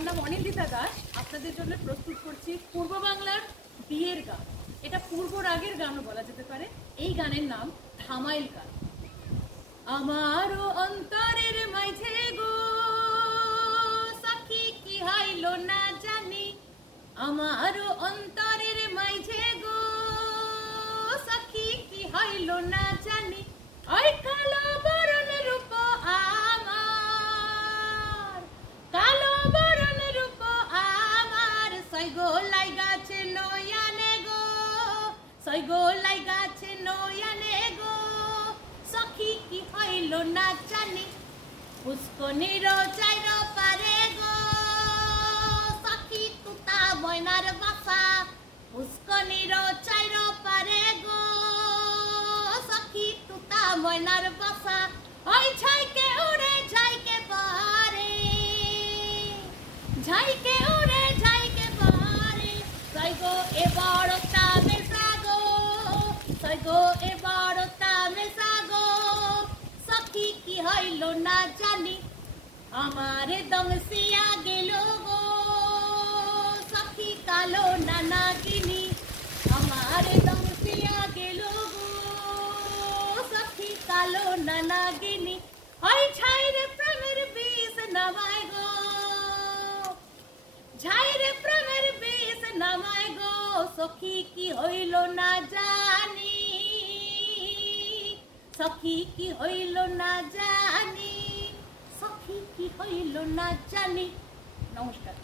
আমার নাম অনিন্দিতা দাস। আপনাদের জন্য প্রস্তুত করছি পূর্ব বাংলার বিয়ের গান। এটা পূর্ব রাগের গানও বলা যেতে পারে। এই গানের নাম ধামাইল গান। আমারও অন্তরের মাঝে গো সখী কি হইল না জানি, আমারও অন্তরের মাঝে গো সখী কি হইল না জানি, ওই কালো বরণের রূপ আমার, কালো বরণের রূপ আমার, সৈগো লাইগাছে নয়ানে গো, সৈগো লাইগাছে নয়ানে গো, সখী কি হইল না জানি, পুষ্কনির চাইর পারে গো সখী তুতা ময়নার বাসা, পুষ্কনির চাইর পারে গো সখী তুতা ময়নার বাসা, ওই ঝাইকে উড়ে ঝাইকে পারে, ঝাইকে উড়ে ঝাইকে পারে, সৈগো এবার তামে সাগো, সৈগো এবার তামে সাগো, সখী কি হইল না জানি, আমারে দমসিয়া গেল গো সখী কালো নানাগিনী, আমারে দমসিয়া গেল গো সখী কালো নানাগিনী, ওই ঝাইরে প্রেমের বিষ নামায় গো, ঝাইরে প্রেমের বিষ নামায় গো, সখী কি হইল না জানি, সখী কি হইল না জানি, সখী কি হইল না জানি। নমস্কার।